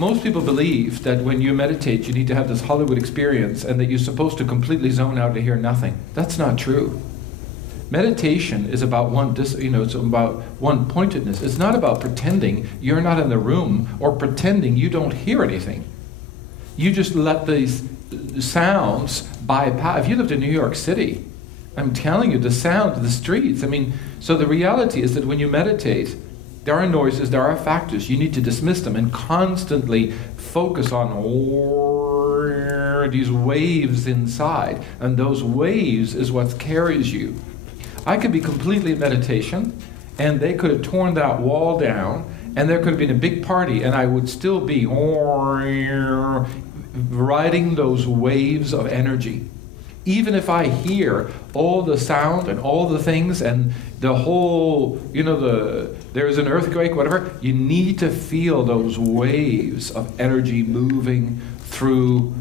Most people believe that when you meditate, you need to have this Hollywood experience and that you're supposed to completely zone out to hear nothing. That's not true. Meditation is about it's about one pointedness. It's not about pretending you're not in the room or pretending you don't hear anything. You just let these sounds bypass. If you lived in New York City, I'm telling you, the sound of the streets. I mean, so the reality is that when you meditate, there are noises, there are factors. You need to dismiss them and constantly focus on these waves inside. And those waves is what carries you. I could be completely in meditation, and they could have torn that wall down, and there could have been a big party, and I would still be riding those waves of energy. Even if I hear all the sound and all the things and the whole, there's an earthquake, whatever, you need to feel those waves of energy moving through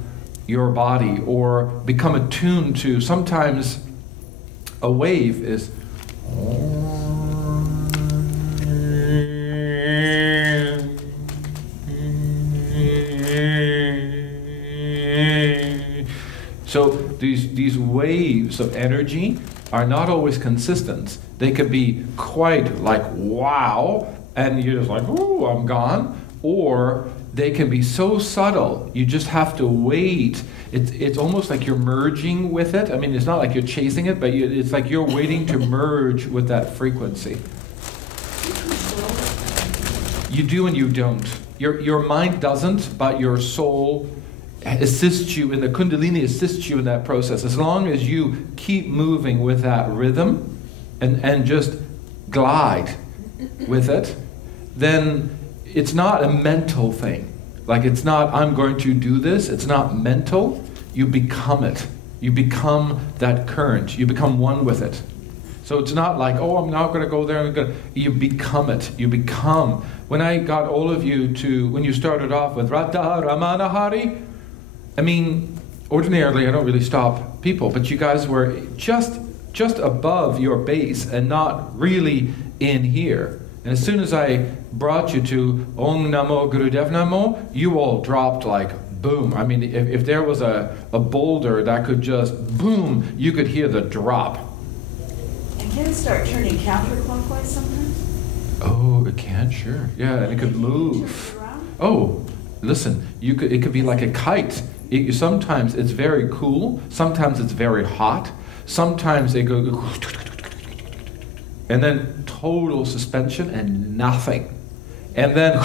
your body, or become attuned to. Sometimes a wave is so these waves of energy are not always consistent. They can be quite like wow, and you're just like, ooh, I'm gone. Or they can be so subtle, you just have to wait. It's almost like you're merging with it. I mean, it's not like you're chasing it, but it's like you're waiting to merge with that frequency. You do and you don't. Your mind doesn't, but your soul assists you, and the kundalini assists you in that process. As long as you keep moving with that rhythm and just glide with it, then it's not a mental thing. Like, it's not, I'm going to do this. It's not mental. You become it. You become that current. You become one with it. So it's not like, oh, I'm now going to go there. You become it. You become. When I got all of you to, when you started off with Rata Ramana Hari, I mean, ordinarily I don't really stop people, but you guys were just above your base and not really in here. And as soon as I brought you to Om Namo Gurudev Namo, you all dropped like boom. I mean, if there was a boulder that could just boom, you could hear the drop. And can it start turning counterclockwise sometimes? Oh, it can, sure. Yeah, and it could move. Oh, listen, it could be like a kite. Sometimes it's very cool, sometimes it's very hot, sometimes they go, and then total suspension and nothing. And then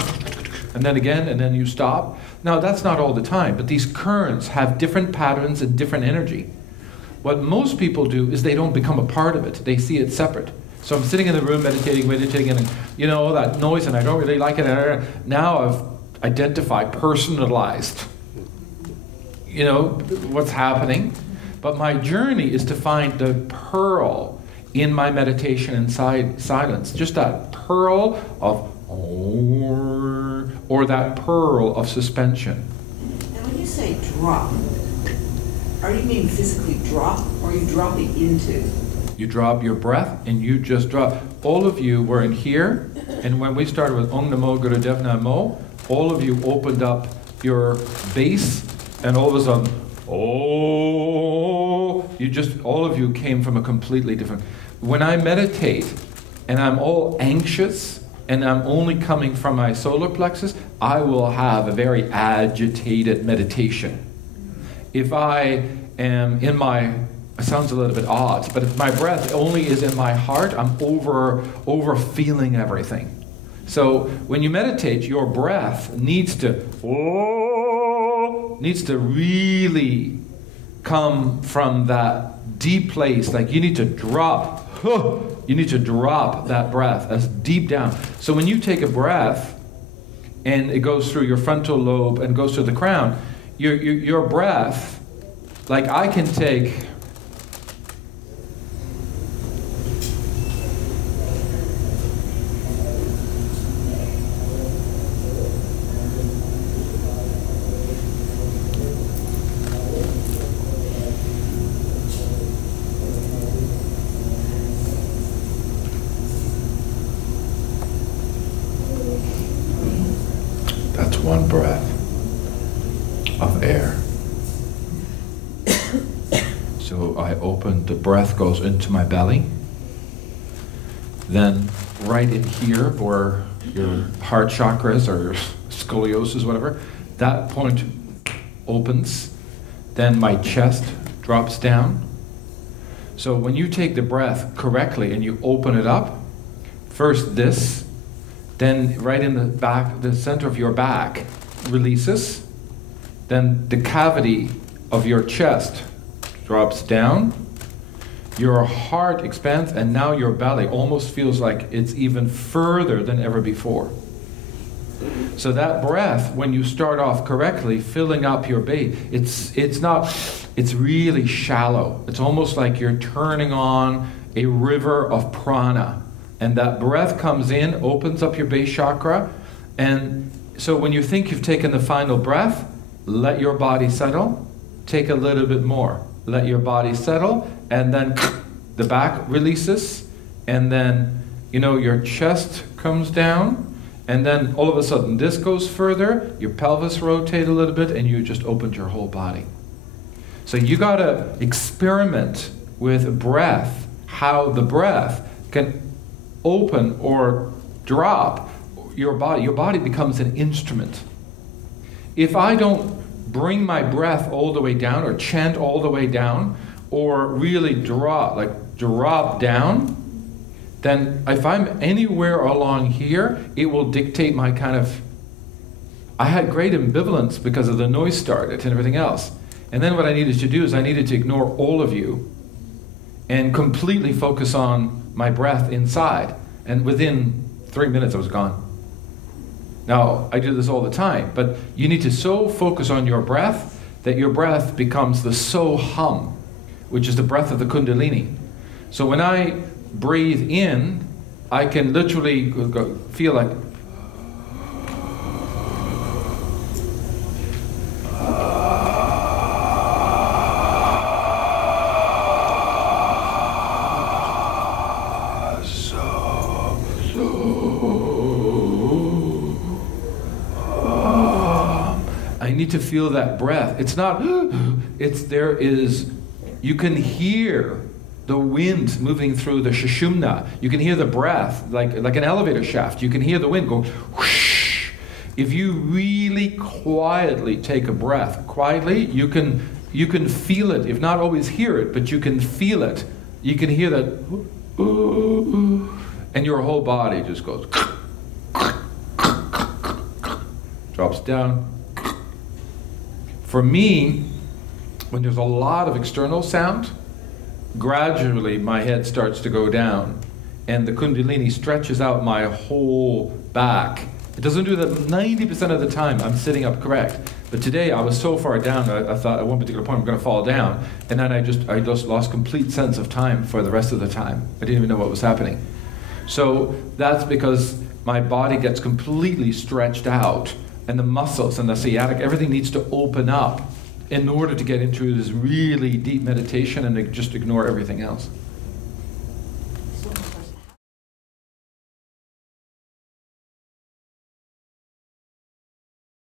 again, and then you stop. Now, that's not all the time, but these currents have different patterns and different energy. What most people do is they don't become a part of it. They see it separate. So I'm sitting in the room meditating, and all that noise, and I don't really like it. Now I've identified, personalized, what's happening. But my journey is to find the pearl in my meditation and silence. Just that pearl of or that pearl of suspension. And when you say drop, are you mean physically drop, or are you dropping into? You drop your breath and you just drop. All of you were in here, and when we started with Om Namo Gurudev Namo, all of you opened up your base, and all of a sudden, all of you came from a completely different. When I meditate and I'm all anxious and I'm only coming from my solar plexus, I will have a very agitated meditation. If I am in my, it sounds a little bit odd, but if my breath only is in my heart, I'm over feeling everything. So when you meditate, your breath needs to really come from that deep place. Like you need to drop that breath as deep down. So when you take a breath and it goes through your frontal lobe and goes to the crown, your breath, like I can take one breath of air. So I open, the breath goes into my belly. Then right in here, where your heart chakras or scoliosis, whatever, that point opens. Then my chest drops down. So when you take the breath correctly and you open it up, first this, then right in the back, the center of your back releases. Then the cavity of your chest drops down. Your heart expands, and now your belly almost feels like it's even further than ever before. So that breath, when you start off correctly, filling up your base, it's really shallow. It's almost like you're turning on a river of prana. And that breath comes in, opens up your base chakra. And so when you think you've taken the final breath, let your body settle. Take a little bit more. Let your body settle. And then the back releases. And then, your chest comes down. And then all of a sudden this goes further. Your pelvis rotate a little bit. And you just opened your whole body. So you got to experiment with breath. How the breath can open or drop your body. Your body becomes an instrument. If I don't bring my breath all the way down or chant all the way down or really drop down, then if I'm anywhere along here, it will dictate my kind of... I had great ambivalence because of the noise started and everything else. And then what I needed to do is I needed to ignore all of you and completely focus on my breath inside. And within 3 minutes, I was gone. Now, I do this all the time, but you need to so focus on your breath that your breath becomes the so hum, which is the breath of the kundalini. So when I breathe in, I can literally feel like... I need to feel that breath. It's not, you can hear the wind moving through the shushumna. You can hear the breath, like an elevator shaft. You can hear the wind go whoosh. If you really quietly take a breath, quietly, you can feel it. If not always hear it, but you can feel it. You can hear that, and your whole body just goes, drops down. For me, when there's a lot of external sound, gradually my head starts to go down and the kundalini stretches out my whole back. It doesn't do that 90% of the time. I'm sitting up correct. But today I was so far down, I thought at one particular point I'm going to fall down. And then I just lost complete sense of time for the rest of the time. I didn't even know what was happening. So that's because my body gets completely stretched out. And the muscles and the sciatic, everything needs to open up in order to get into this really deep meditation and to just ignore everything else.